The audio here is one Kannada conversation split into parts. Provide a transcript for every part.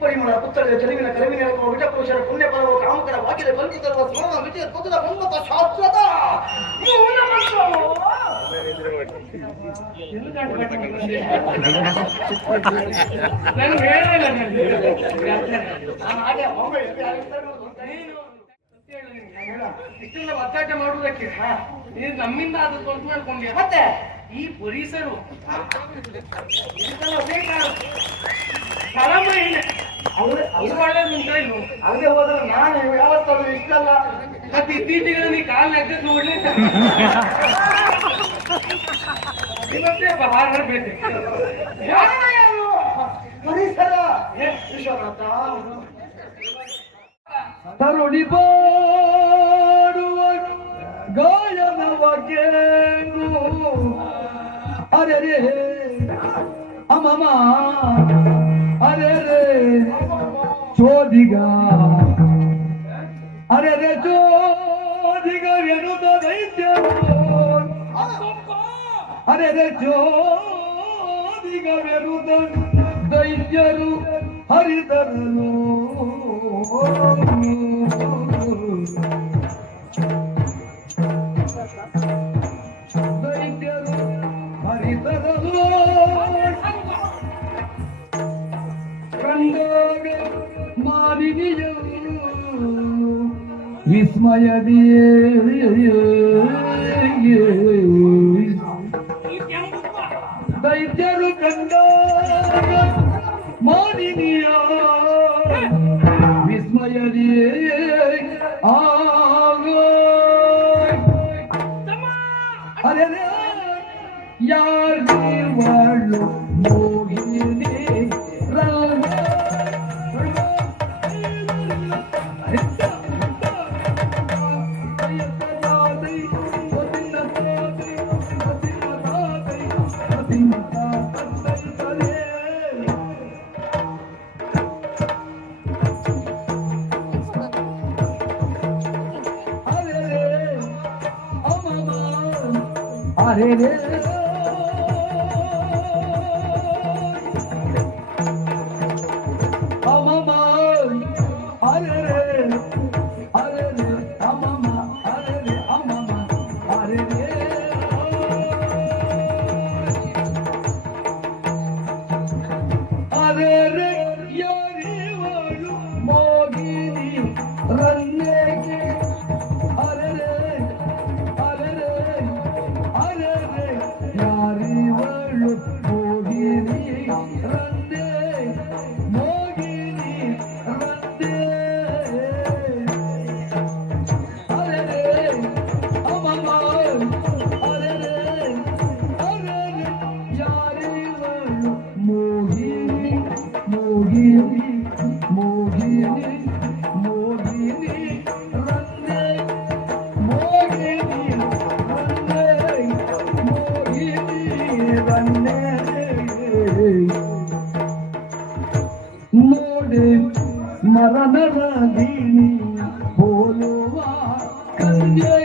ಪರಿಮಳ ಪುತ್ತಳೆಯ ಚೆಲುವಿನ ಕರವಿನ ವಿಜಪುರುಷರ ಪುಣ್ಯ ಪರವ ಕಾಮಕರ ವಾಕ್ಯದ ಬಂಧಿತರುವ ಸ್ಮರಣ ವಿಜಯ ಪುತ್ತದ ಉನ್ನತ ಶಾಸ್ತ್ರದ ಮೂಲ ಮಂತ್ರವು ಇಷ್ಟೆಲ್ಲ ಒತ್ತಾಟ ಮಾಡುವುದಕ್ಕೆ ನೀನು ನಮ್ಮಿಂದ ಅದು ಸ್ವಂತ ಮಾಡ್ಕೊಂಡ್ಯಾ ಮತ್ತೆ ಈ ಪೊಲೀಸರು ತಳಮಹಿಳೆ ಅವ್ರು ಒಳ್ಳೇದುಂಟ ಇಲ್ವ ಅಲ್ಲದೆ ಹೋದ್ರೆ ನಾನು ಯಾವತ್ತೂ ಇಷ್ಟಲ್ಲ. ಮತ್ತೆ ಇತ್ತೀಚೆಗೆ ನೀ ಕಾಲ್ ನೆಗ್ಗಕ್ಕೆ ನೋಡ್ಲಿ ಇವತ್ತೇ ಬಹಾರ ಬೇಕು ಯಾರು ಪರಿಸರ ವಿಶ್ವನಾಥ ತರುಣಿ ಬಾಡುವ ಗಾಯನವ ಕೇಳು ಅರೆ ರೇ ಅಮಮ ಅರೆ ರೇ ಚೋದಿಗ ಅರೆ ರೇ ಚೋದಿಗ ಎನ್ನುತ್ತ ದೈತ್ಯರು ಅರೆ ರೇ ಚೋದಿಗ ಎನ್ನುತ್ತ ದೈತ್ಯರು ಹರಿತರನು ದೈತ್ಯರು ಹರಿತರನು ಕಂಡಾಗ ಮಾಲಿನಿಯರು ವಿಸ್ಮಯದಿಯೇ ದೈತ್ಯರು ಕಂಡಾಗ ಮಾಲಿನಿಯ ವಿಸ್ಮಯದಿಯೇ ಆಗ ಅರೆ ಯಾರು ಮೋಹಿನಿ ಅರೆ ರೇ ಅಮಮ ಅರೆ ರೇ ಅರೆ ರೇ ಅಮಮ ಅರೆ ರೇ ಅಮಮ ಅರೆ ರೇ ಅರೆ ರೇ ಯಾರಿವಳು ಮೋಹಿನಿ ರನ್ನೆಗೆ ಅರೆ ರೇ ಯಾರಿವಳು ಮೋಹಿನಿ ರಂದೆ ಮೋಹಿನಿ ರಂದೆ ಅರೆ ಅಮಮ ಅರೆ ಯಾರಿವಳು ಮೋಹಿನಿ ಮೋಹಿನಿ ಮೋಹಿನಿ ಮೋಹಿನಿ ರಂದೆ ಮೋಹಿನಿ ನೋಡೆ ಸ್ಮರಣರಾಗಿಣಿ ಹೋಲುವ ಕನ್ಯೆ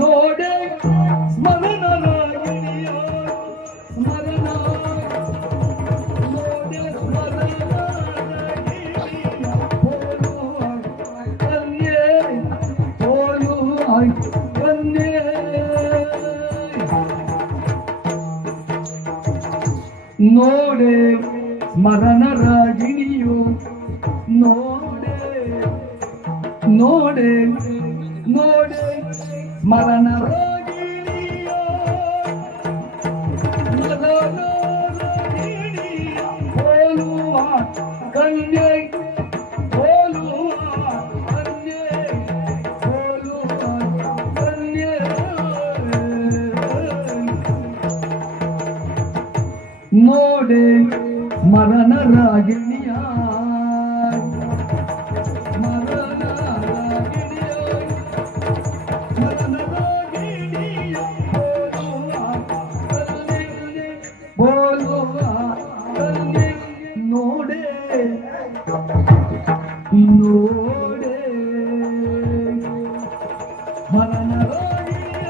ನೋಡೆ ಸ್ಮರಣರಾಗಿಣಿಯ ಸ್ಮರಣ ನೋಡೆ ಸ್ಮರಣರಾಗಿಣಿಯ ಹೋಲುವ ಕನ್ಯೆ ಹೋಲುವ ಕನ್ಯೆ ನೋಡೆ ಸ್ಮರಣರಾಗಿಣಿಯು ನೋಡೆ ನೋಡೆ ನೋಡೆ ಸ್ಮರಣರಾಗಿಣಿಯ ಸ್ಮರಣರಾಗಿಣಿಯ ಹೋಲುವ ಕನ್ಯೆ ಹೋಲುವ ಕನ್ಯೆ ಹೋಲುವ ಕನ್ಯೆ ನೋಡೆ ಸ್ಮರಣರಾಗಿಣಿಯ ಸ್ಮರಣರಾಗಿಣಿಯ ಹೋಲುವ ಕನ್ಯೆ ನೋಡೆ ನೋಡೆ ಸ್ಮರಣರಾಗಿಣಿಯ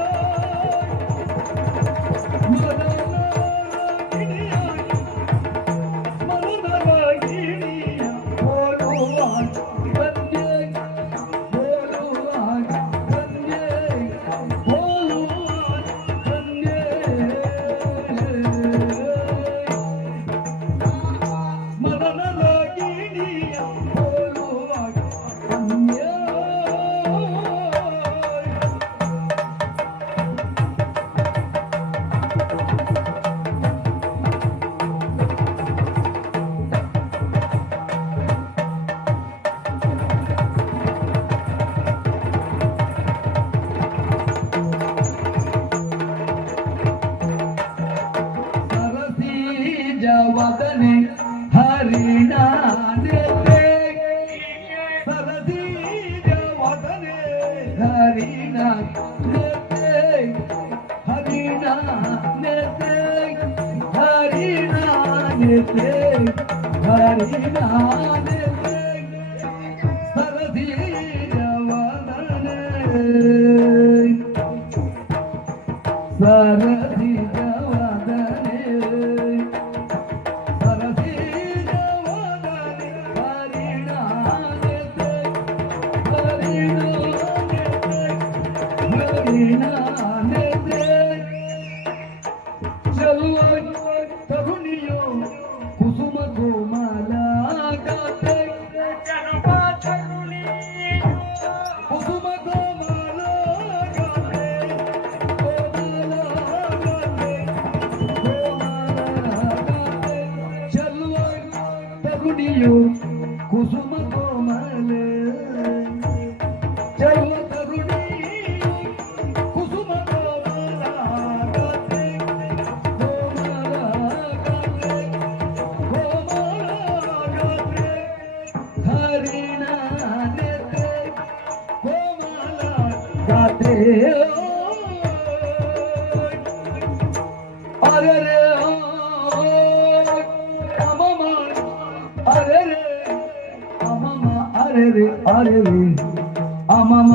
ವದನೆ ಹರಿಣಾನೆ ಸರಸೀಯ ವದನೆ ಹರಿಣಾನೆ ಹರಿಣಾನೆ ಹರಿಣಾನೆ ಹರಿಣಾನೆ ಸರಸೀಯ ವದನೆ ಸರಸೀಯ ವದನೆ ಸರಸೀಯ ವದನೆ ಹರಿಣಾನೆ ಹರಿಣಾನೆ ಚಲುವ ತರುಣಿಯೋ ಕುಸುಮ ಕೋಮಲ ಗಾತೆ ಕುಸುಮ ಕೋಮಲ ಗಾತೆ ಕೋಮಲ ಗಾತೆ ಕೋಮಲ ಗಾತೆ ಚಲುವ ತರುಣಿಯೋ ಕುಸುಮ ಕೋಮಲ ಚಲುವ ತರುಣಿಯೋ ಕುಸುಮ ಕೋಮಲ ಗಾತೆ ಕೋಮಲ ಗಾತೆ ಕೋಮಲ ಗಾತೆ ಹರಿಣಾನೆ ಕೋಮಲ ಗಾತೆ ಅರೆ ಅಮಮ ಅರೆ ಅಮಮ ಅರೆ ಅಮಮ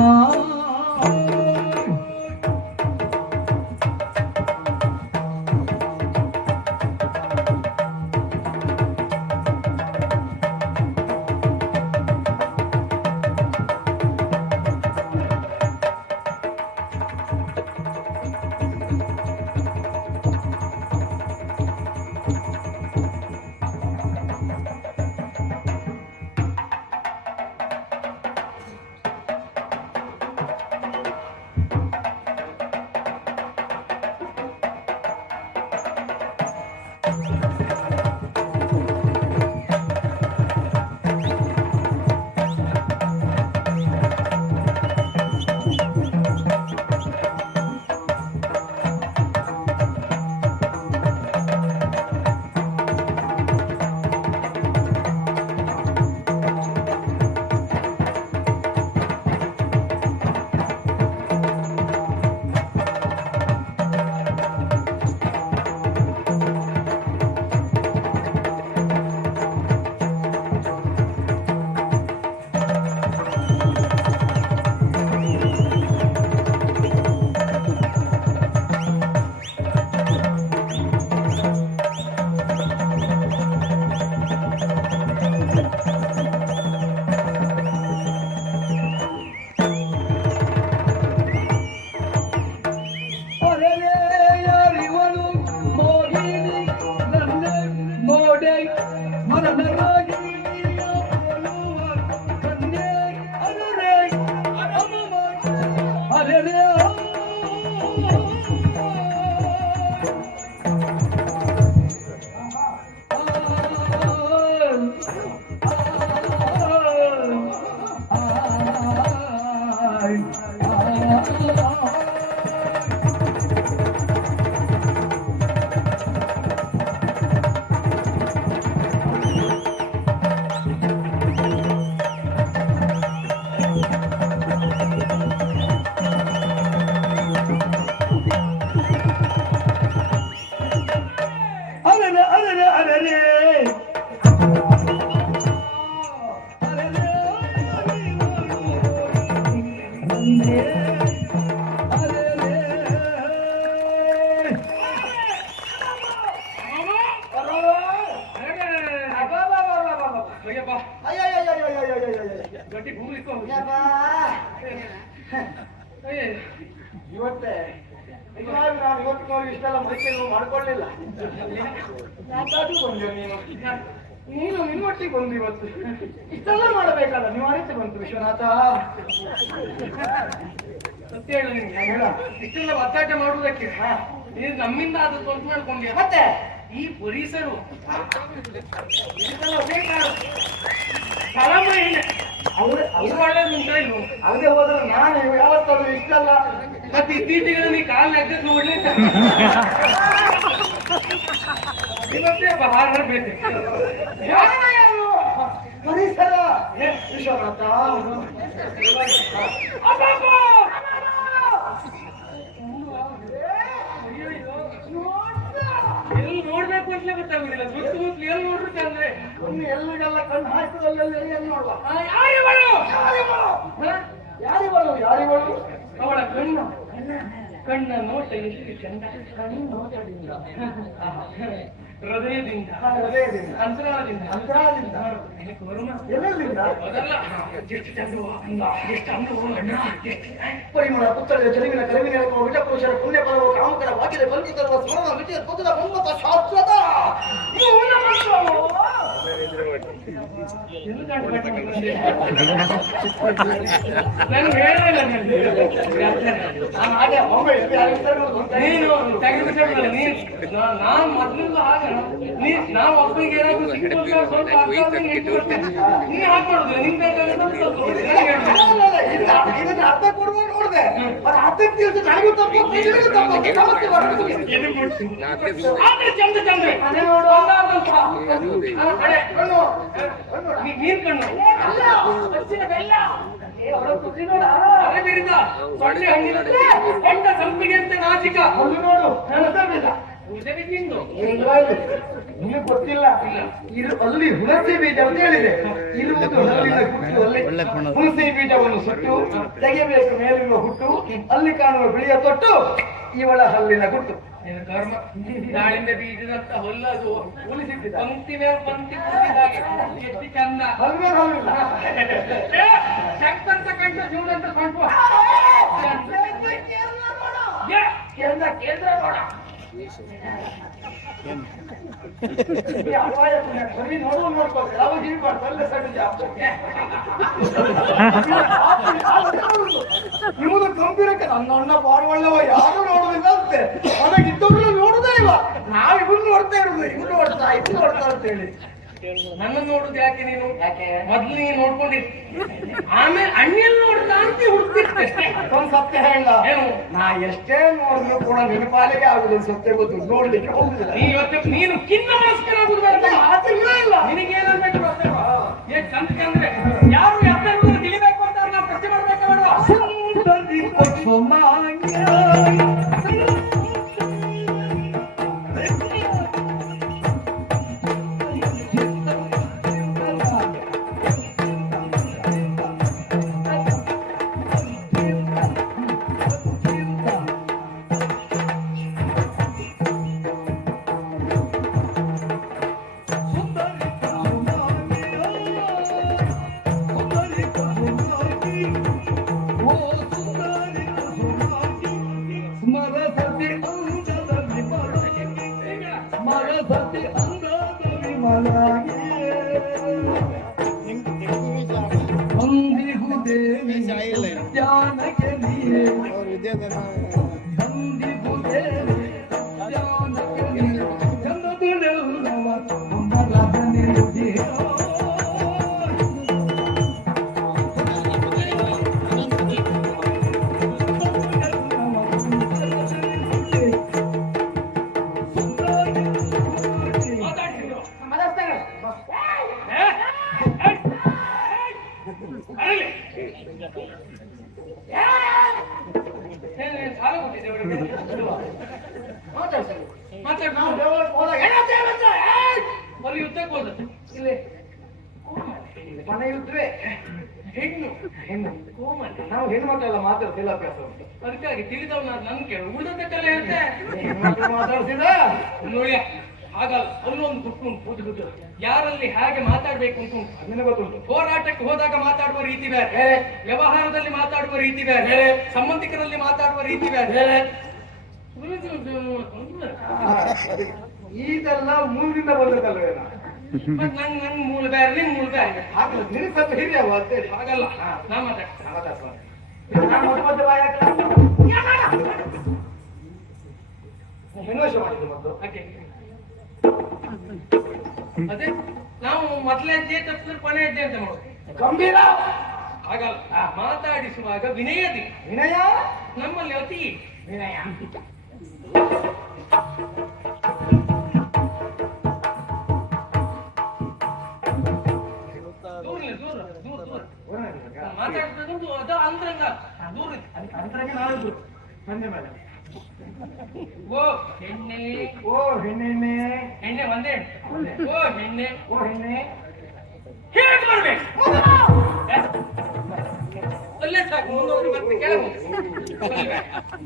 ಗಟ್ಟಿ ಭೂಮಿಕೋ ಇವತ್ತೇ ನಿಜವಾಗಿ ನಾನು ಇವತ್ತು ಇಷ್ಟೆಲ್ಲ ಮೈಕೆ ನೋವು ಮಾಡ್ಕೊಳ್ಳಿಲ್ಲ. ಯಾಕಾದ್ರೂ ಬಂದೆ ನೀನು ನಿನ್ನೊಟ್ಟಿಗೆ ಬಂದು ಇವತ್ತು ಇಷ್ಟೆಲ್ಲ ಮಾಡಬೇಕಲ್ಲ, ನೀವು ಅರಿತು ಬಂತು ವಿಶ್ವನಾಥ. ಸತ್ಯ ಹೇಳು ನಿಮ್ಗೆ, ಇಷ್ಟೆಲ್ಲ ಒತ್ತಾಟ ಮಾಡುವುದಕ್ಕೆ ನೀನು ನಮ್ಮಿಂದ ಅದು ಸ್ವಂತ ಮಾಡ್ಕೊಂಡ್ಯಾ? ಮತ್ತೆ ಈ ಪೊಲೀಸರು ತಲೆಮೈನೆ ಅವ್ರು ಒಳ್ಳೆದುಂಟ ಇಲ್ವೋ? ಅಲ್ಲದೆ ಹೋದ್ರೆ ನಾನು ಯಾವತ್ತಾದ್ರೂ ಇಷ್ಟಲ್ಲ. ಮತ್ತೆ ಇತ್ತೀಚೆಗೆ ನೀ ಕಾಲ್ ನೆಗ್ಗಕ್ಕೆ ನೋಡ್ಲಿಕ್ಕೆ ಇವತ್ತೇ ಬಹಾರ ಬೇಟೆ ಯಾರು ಪರಿಸರ ವಿಶ್ವನಾಥ ಎಲ್ಲಿ ನೋಡ್ಬೇಕು ಅಂತಲೇ ಗೊತ್ತಾಗುದಿಲ್ಲ ಸುತ್ತಮುತ್ತಲು ಎಲ್ಲಿ ನೋಡ್ಬೇಕು ಅಂದ್ರೆ ಎಲ್ಲಿಗೆಲ್ಲ ಕಣ್ಣು ಹಾಕಿದಲ್ಲಿ ಏನು ನೋಡುವ ಯಾರಿವಳು ಯಾರಿವಳು ಅವಳ ಕಣ್ಣು ಕಣ್ಣ ನೋಟ ಎಷ್ಟು ಚಂದ ಕಣ್ಣು ನೋಟದಿಂದ ಹೃದಯದಿಂದ ಹೃದಯದಿಂದ ಅಂತರಾಳದಿಂದ ಅಂತರಾಳದಿಂದ ಎಲ್ಲೆಲ್ಲಿಂದ ಅದಲ್ಲ ಎಷ್ಟು ಚಂದವ ಎಷ್ಟು ಅಂದವು ಅಣ್ಣ ಎಷ್ಟು ಪರಿಮಳ ಪುತ್ರದ ಚೆಲುವಿನ ಕರುವಿನ ವಿಜಪುರುಷರ ಪುಣ್ಯ ಫಲವು ಕಾಮಕರ ವಾಕ್ಯದ ಕಲ್ಪಿತರುವ ಸ್ಮರಣ ವಿಜಯ ಪುತ್ರದ ಮುನ್ಮತ ಶಾಸ್ತ್ರದ ನಾನು ಹೇಳಿಲ್ಲ ನೀನು ತೆಗೆದುಕೊಳ್ಳಲ್ಲ ನೀನು ನಾನು ಮೊದಲಿಂದ ಹಾಗೆ ನಾವು ಒಬ್ಬರಿಗೆ ಏನಾದ್ರು ಸಿಕ್ಕಿದ್ರೆ ಸ್ವಲ್ಪ ನೀ ಹಾಕೊಡುದು ನಿನ್ ಇದನ್ನ ಅರ್ಥ ಕೊಡುವ ನೋಡಿದೆ ಅರ್ಥಕ್ಕೆ ತಿಳಿದು ನನಗೂ ತಪ್ಪು ಸಮಸ್ಯೆ ಆದ್ರೆ ಚಂದ ಚಂದ ನೀನ್ ಕಣ್ಣು ಅದೇ ಬಿರಿದ ಸೊಳ್ಳೆ ಹಣ್ಣಿರುತ್ತೆ ಹೆಂಡ ಸಂಪಿಗೆ ಅಂತ ನಾಚಿಕ ನೋಡು ನಿನಗೆ ಗೊತ್ತಿಲ್ಲ ಅಲ್ಲಿ ಹುಣಸೆ ಬೀಜ ಅಂತ ಹೇಳಿದೆ ಇರುವುದು ಹಲ್ಲಿನ ಹುಟ್ಟು ಅಲ್ಲಿ ಹುಣಸೆ ಬೀಜವನ್ನು ಸುಟ್ಟು ತೆಗೆಯಬೇಕು ಮೇಲಿರುವ ಹುಟ್ಟು ಅಲ್ಲಿ ಕಾಣುವ ಬಿಳಿಯ ತೊಟ್ಟು ಇವಳ ಹಲ್ಲಿನ ಗುಟ್ಟು ಕರ್ಮ ದಾಳಿಂಬೆ ಬೀಜದಂತ ಹೊಲ್ಲದು ಉಳಿಸಿದ್ದ ಪಂಕ್ತಿ ಮೇಲೆ ಪಂಕ್ತಿ ಕೂತಿದ್ದಾಗೆ ಎಷ್ಟು ಚಂದ ಹಲ್ವೇ ಹಲ್ಲಿಲ್ಲ ಶಕ್ತಂತ ಕಂಡು ಜೀವನಂತ ಸ್ವಲ್ಪ ಕೇಂದ್ರ ಕೇಂದ್ರ ನೋಡ ನೋಡ್ಬೋದು ಯಾವ ನಿಮ್ಮದು ಗಂಭೀರಕ್ಕೆ ನನ್ನ ಅಣ್ಣ ಬಾಳ ಒಳ್ಳೆವ ಯಾರು ನೋಡುದಿಲ್ಲ ಅಂತೆ ನನಗಿದ್ದವ್ರು ನೋಡುದೇ ಇಲ್ಲ ನಾವ್ ಇವ್ರು ನೋಡ್ತಾ ಇರುದು ಇವ್ರು ನೋಡ್ತಾ ಅಂತ ಹೇಳಿ ನನ್ನ ನೋಡುದು ಯಾಕೆ ನೀನು ಮೊದ್ಲು ನೀನು ನೋಡ್ಕೊಂಡಿರ್ ಆಮೇಲೆ ಅಣ್ಣಿಯಲ್ಲಿ ನೋಡ್ತಾ ಅಂತ ಹುಡುಕ್ತಿರ್ತೇ ಒಂದ್ ಸತ್ಯ ಹೇಳ ಏನು ನಾ ಎಷ್ಟೇ ನೋಡಿದ್ರು ಕೂಡ ನೆನಪಾಲಿಗೆ ಆಗುದು ಸತ್ಯ ಗೊತ್ತು ನೋಡ್ಲಿಕ್ಕೆ ಹೋಗುದಿಲ್ಲ ನೀ ಇವತ್ತು ನೀನು ಖಿನ್ನ ಮನಸ್ಕನಾಗುದು ಇಲ್ಲ ನಿನಗೇನಾಗಬೇಕು ಏನ್ ಚಂದ ಚಂದ್ರೆ ಯಾರು ಯಾರು ತಿಳಿಬೇಕು ಅಂತ ನಾವು ಪ್ರಶ್ನೆ ಮಾಡ್ಬೇಕಾಗ ಸುಂದರಿ ಪುಷ್ಪಮಾನ್ಯ ಧ್ಯಾನಕ್ಕೆ ನೀರೇ ಯುದ್ಧಕ್ಕೆ ಹೋದ ಇಲ್ಲಿ ಮನೆ ಯುದ್ಧವೇ ಹೆಣ್ಣು ಹೆಣ್ಣು ಕೋಮಲ್ ನಾವು ಹೆಣ್ಮಕ್ಳೆಲ್ಲ ಮಾತಾಡ್ತಿಲ್ಲ ಅಭ್ಯಾಸ ಉಂಟು ಅದಕ್ಕಾಗಿ ತಿಳಿದವ್ ನನ್ ಕೇಳು ಉಳಿದಕ್ಕೆಲ್ಲ ಹೇಳ್ತೆ ಹೆಣ್ಮಕ್ಳು ಮಾತಾಡ್ತಿದ ನೋಡಿ ಹಾಗಲ್ಲ ಅಲ್ಲೊಂದು ಗುಟ್ಟು ಉಂಟು ಯಾರಲ್ಲಿ ಹೇಗೆ ಮಾತಾಡ್ಬೇಕು ಅಂತ ಉಂಟು ಅದನ್ನ ಗೊತ್ತುಂಟು ಹೋರಾಟಕ್ಕೆ ಹೋದಾಗ ಮಾತಾಡುವ ರೀತಿ ಬೇರೆ ವ್ಯವಹಾರದಲ್ಲಿ ಮಾತಾಡುವ ರೀತಿ ಬೇರೆ ಸಂಬಂಧಿಕರಲ್ಲಿ ಮಾತಾಡುವ ರೀತಿ ಬೇರೆ ಇದೆಲ್ಲ ಮುಂದಿಂದ ಬಂದದಲ್ವೇನ ನನ್ ಮೂಲ ಬೇರೆ ನಿನ್ ಮೂಲ ಬೇರೆ ಹಾಗಲ್ಲ ನಿನಗೆ ಸ್ವಲ್ಪ ಹಿರಿಯವ ಅಂತೇಳಿ ಹಾಗಲ್ಲ ನಾ ಮಾತಾಡ್ತೀನಿ ಹೆಣ್ಣುವೇಷ ಮಾಡಿದ್ದು ಮತ್ತು ಓಕೆ ಅದೇ ನಾವು ಮೊದಲೇ ಹೆಜ್ಜೆ ತಪ್ಪಿದ್ರೆ ಕೊನೆ ಹೆಜ್ಜೆ ಅಂತ ಮಾಡೋದು ಗಂಭೀರ ಹಾಗಲ್ಲ ಮಾತಾಡಿಸುವಾಗ ವಿನಯದಿ ವಿನಯ ನಮ್ಮಲ್ಲಿ ಅತಿ ವಿನಯ ಮಾತಾಡ್ತಕ್ಕಂಥ ಅದು ಅಂತರಂಗ ದೂರ ಇದೆ. ಅಂತರಕ್ಕೆ ನಾಳೆ ಸಂಜೆ ಮೇಲೆ ಓ ಹೆಣ್ಣೆ, ಓ ಹೆಣ್ಣೆಣ್ಣೆ, ಹೆಣ್ಣೆ ಒಂದೇ ಓ ಹೆಣ್ಣೆ, ಓ ಹೆಣ್ಣೆ ಹೇಗೆ ಬರ್ಬೇಕು ಅಲ್ಲೇ ಸಾಕು. ಮುಂದೋದ್ರೆ ಮತ್ತೆ ಕೆಳಗೆ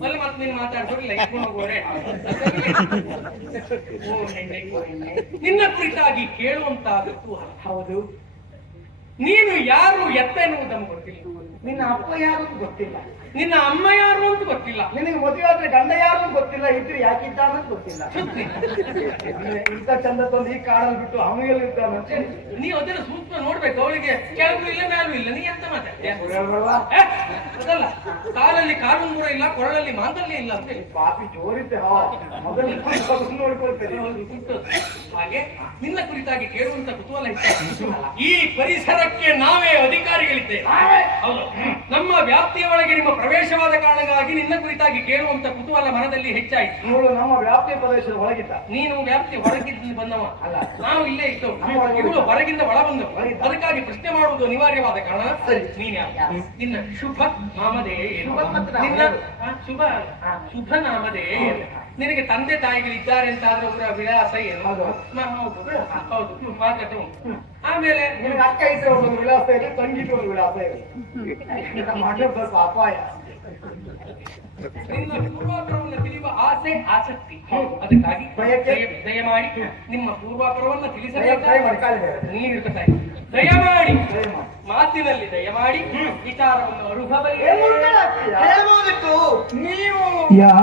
ಅಲ್ಲಿ ಮತ್ತೆ ನೀನು ಮಾತಾಡ್ಸೋರಿಲ್ಲ ಇಟ್ಕೊಂಡು ಹೋಗೋರೆ. ಓ ಹೆಣ್ಣೆ, ನಿನ್ನ ಕುರಿತಾಗಿ ಕೇಳುವಂತಾಗತ್ತು. ಹೌದು. ನೀನು ಯಾರು ಎತ್ತ ಎನ್ನುವುದು ನಮ್ಗೆ ಗೊತ್ತಿಲ್ಲ. ನಿನ್ನ ಅಪ್ಪ ಯಾರು ಅಂತ ಗೊತ್ತಿಲ್ಲ, ನಿನ್ನ ಅಮ್ಮ ಯಾರು ಅಂತ ಗೊತ್ತಿಲ್ಲ, ನಿನಗೆ ಮದುವೆ ಆದ್ರೆ ಗಂಡ ಯಾರು ಅಂತ ಗೊತ್ತಿಲ್ಲ, ಇದ್ರೆ ಯಾಕಿದ್ದ ಅನ್ನೋದು ಗೊತ್ತಿಲ್ಲ. ಸುದ್ದಿ ಇಂಥ ಚಂದ ತಂದು ಈ ಕಾಡಲ್ಲಿ ಬಿಟ್ಟು ಅವನಿಗೆಲ್ಲ ಇದ್ದಾನಂತ ನೀವು ಅದನ್ನ ಸೂಕ್ಷ್ಮ ನೋಡ್ಬೇಕು. ಅವಳಿಗೆ ಕೆಳಗೂ ಇಲ್ಲ ಮೇಲೂ ಇಲ್ಲ, ನೀ ಎಂತ ಮಾತಾಡ್ತೀಯ? ಹೇಳ್ಬಲ್ವಾ? ಅದಲ್ಲ, ಕಾಲಲ್ಲಿ ಕಾಲುಂಗುರ ಇಲ್ಲ, ಕೊರಳಲ್ಲಿ ಮಾಂಗಲ್ಯ ಇಲ್ಲ ಅಂತ ಹೇಳಿ ಪಾಪಿ ಜೋರಿದ್ದೆ ಮೊದಲು ನೋಡ್ಕೊಳ್ತೇನೆ. ಉಂಟು. ಹಾಗೆ ನಿನ್ನ ಕುರಿತಾಗಿ ಕೇಳುವಂತ ಕುತೂಹಲ ಇತ್ತು. ಈ ಪರಿಸರಕ್ಕೆ ನಾವೇ ಅಧಿಕಾರಿಗಳಿದ್ದೇವೆ. ಹೌದು, ನಮ್ಮ ವ್ಯಾಪ್ತಿಯ ಒಳಗೆ ನಿಮ್ಮ ಪ್ರವೇಶವಾದ ಕಾರಣಕ್ಕಾಗಿ ನಿನ್ನ ಕುರಿತಾಗಿ ಕೇಳುವಂತ ಕುತೂಹಲ ಮನದಲ್ಲಿ ಹೆಚ್ಚಾಯಿತು. ಇವಳು ನಮ್ಮ ವ್ಯಾಪ್ತಿಯ ಪ್ರದೇಶದ ಒಳಗಿದ್ದ. ನೀನು ವ್ಯಾಪ್ತಿ ಹೊರಗಿದ್ದು ಬಂದವ ಅಲ್ಲ, ನಾವು ಇಲ್ಲೇ ಇದ್ದವು. ಇವಳು ಹೊರಗಿಂದ ಒಳ ಬಂದವು. ಅದಕ್ಕಾಗಿ ಪ್ರಶ್ನೆ ಮಾಡುವುದು ಅನಿವಾರ್ಯವಾದ ಕಾರಣ. ನೀನ್ ಯಾರು? ನಿನ್ನ ಶುಭ ನಾಮದೇ ಏನು? ನಿನ್ನ ಶುಭ ಶುಭ ನಾಮದೇ ಏನು? ನಿನಗೆ ತಂದೆ ತಾಯಿಗಳಿದ್ದಾರೆ ಅಂತ ಆದ್ರೆ ಅವರ ವಿಳಾಸ ಏನು? ಹೌದು ಹೌದು, ಮಾತಾಡ ಉಂಟು. ಆಮೇಲೆ ನಿನಗೆ ಅಕ್ಕ ಇದ್ರೆ ಒಂದು ವಿಳಾಸ ಇದೆ, ತಂಗಿದ್ರೆ ಒಂದು ವಿಳಾಸ ಇದೆ. ಮಾಡೋದು ಸ್ವಲ್ಪ ಅಪಾಯ. ನಿನ್ನ ಪೂರ್ವಾಪರವನ್ನು ತಿಳಿಯುವ ಆಸೆ ಆಸಕ್ತಿ, ಅದಕ್ಕಾಗಿ ದಯಮಾಡಿ ನಿಮ್ಮ ಪೂರ್ವಾಪರವನ್ನು ತಿಳಿಸಬೇಕಾಗಿ ನೀಡಿರ್ತಾರೆ. ದಯಮಾಡಿ ಮಾತಿನಲ್ಲಿ ದಯಮಾಡಿ ವಿಚಾರವನ್ನು ಅನುಭವ ಹೇಳುವುದಿತ್ತು ನೀವು ಯಾ